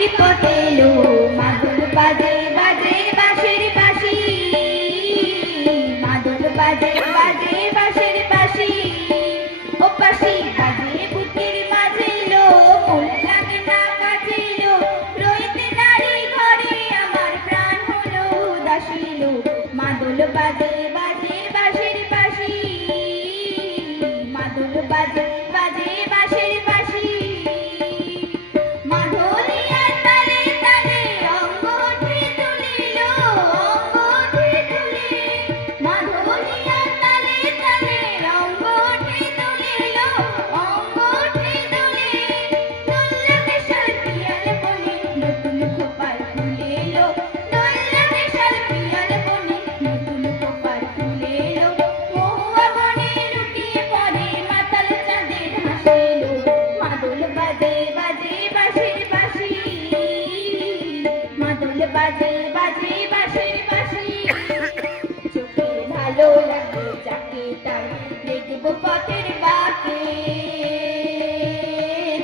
মাটির পথে এলো মাদল বাজে বাজে বাঁশের বাঁশি, মাদল বাজে বাজে বাঁশের বাঁশি, ও বাঁশি বাজে বুকের মাঝে এলো মন লাগে না কাছে এলো, রইতে নারী ঘরে আমার প্রাণ হলো উদাসী এলো, মাদল বাজে বাজে বাঁশের বাঁশি, মাদল বাজে বাজে বাঁশের বাঁশি। মাদলিয়ার তালে তালে অঙ্গ উঠে তুলিল, অঙ্গ উঠে তুলে, মাদলিয়ার তালে তালে অঙ্গ উঠে তুলিল, অঙ্গ উঠে তুলে, দোল্লা বেশাল পিয়াল বনে নতুন খোপার ফুলে এলো, দোল্লা বেশাল পিয়াল বনে নতুন খোপার ফুলে এলো, মহুয়া বনে লুটিয়ে পড়ে মাতাল চাঁদের হাসি এলো, মাদল বাজে বাজে বাঁশের বাঁশি, মাদল বাজে বাজে বাঁশের বাঁশি। চোখে ভালো লাগে যাকে তাই দেখবো পথের বাঁকে,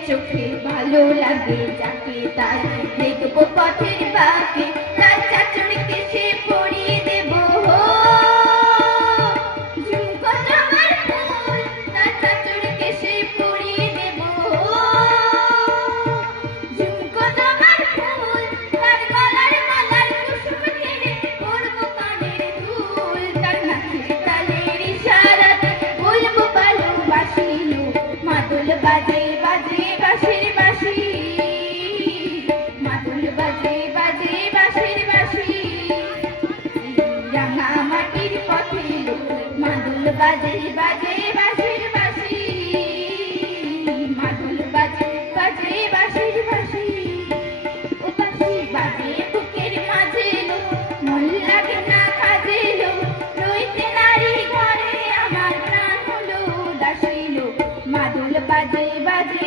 চোখে ভালো লাগে যাকে তাই দেখবো পথের বাঁকে, তার চাচুরিকে সে পরিয়ে দেবো হো ঝুমকো জবার ফুল, তার চাচুরিকে সে পরিয়ে দেবো হো ঝুমকো জবার ফুল, তার গলার মালার কুসুম ঘিরে পরবো কানের দুল, তার নাচের তালের ইশারাতে বলবো ভালোবাসি লো, মাদল বাজে বাজে বাঁশের বাঁশি, মাদল বাজে বাজে বাঁশের বাঁশি, রাঙা মাটির পথে এলো মাদল বাজে বাজে বাঁশের বাঁশি, মাদল বাজে বাজে বাঁশের বাঁশি, ও বাঁশি বাজে বুকের মাঝে এলো মন লাগে না কাজে এলো, রইতে নারী ঘরে আমার প্রাণ হলো উদাসী এলো, মাদল বাজে বাজে